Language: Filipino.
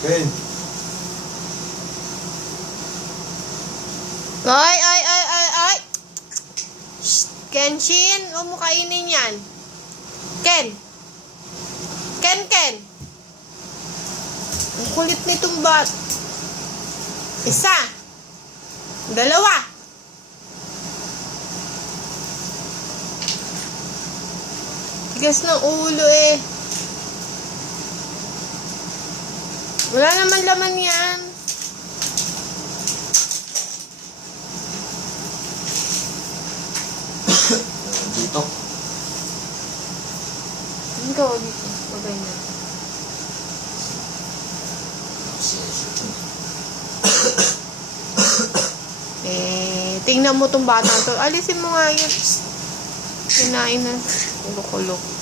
Ken. Ay! Shh, Kenshin, huwag mo kainin yan. Ken! Ken! Ang kulit nitong bat. Isa. Dalawa. Tigas ng ulo eh. Wala naman laman yan. Dito. Hindi ka wag dito. Wagay na. Tingnan mo tong bata to. Alisin mo nga yun. Kinain na. Kulok-kulok.